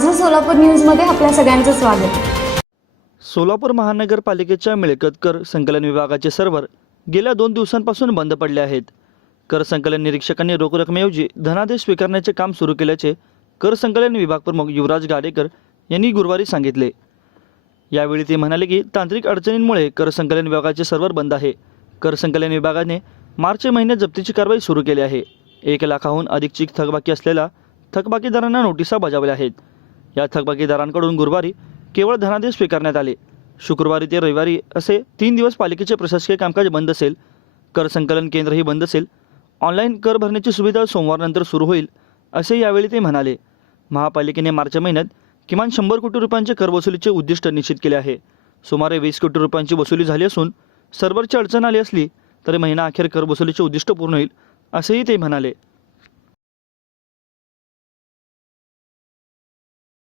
माझं सोलापूर न्यूजमध्ये आपल्या सगळ्यांचं स्वागत। सोलापूर महानगरपालिकेच्या मिळकत कर संकलन विभागाचे सर्व्हर गेल्या 2 दिवसांपासून बंद पडले आहेत। कर संकलन निरीक्षकांनी रोख रकमेऐवजी धनादेश स्वीकारण्याचे काम सुरू केल्याचे कर संकलन विभाग प्रमुख युवराज गाडेकर यांनी गुरुवारी सांगितले। यावेळी ते म्हणाले की तांत्रिक अडचणींमुळे कर संकलन विभागाचे सर्व्हर बंद आहे। कर संकलन विभागाने मार्च महिन्यात जप्तीची कारवाई सुरू केली आहे। 1 लाखाहून अधिकची थकबाकी असलेल्या थकबाकीदारांना नोटिसा बजावल्या आहेत। या थकबाकीदारांकडून गुरुवारी केवळ धनादेश स्वीकारण्यात आले। शुक्रवारी ते रविवारी असे 3 दिवस पालिकेचे प्रशासकीय कामकाज बंद असेल। कर संकलन केंद्रही बंद असेल। ऑनलाईन कर भरण्याची सुविधा सोमवारनंतर सुरू होईल असे यावेळी ते म्हणाले। महापालिकेने मार्च महिन्यात किमान 100 कोटी रुपयांचे कर वसुलीचे उद्दिष्ट निश्चित केले आहे। सुमारे 20 कोटी रुपयांची वसुली झाली असून सर्व्हरची अडचण आली असली तरी महिना अखेर कर वसुलीचे उद्दिष्ट पूर्ण होईल असेही ते म्हणाले।